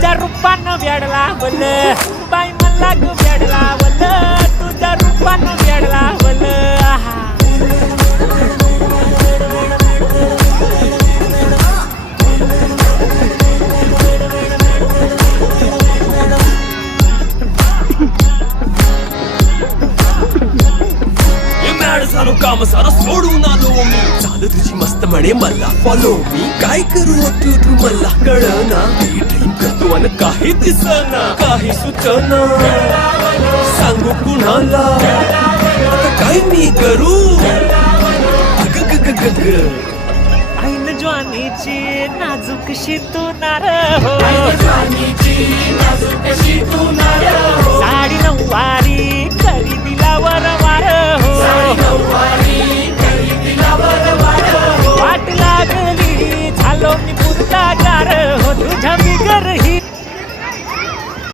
तुझ्या रूपानं वेड लावलं बाई मला ग वेड लावलं तुझ्या रूपानं वेड लावलं आहा. झालो काम सारं सोडून आलो मी चाल तुझी मस्त म्हणे मला फॉलो मी काय करू तू मला कळना ड्रीम करतो आणि काही दिसना काही सुचना सांगू कुणाला आता काय मी करू अग ग ग ग ग ऐन ज्वानीची नाजूक शी तू नार हो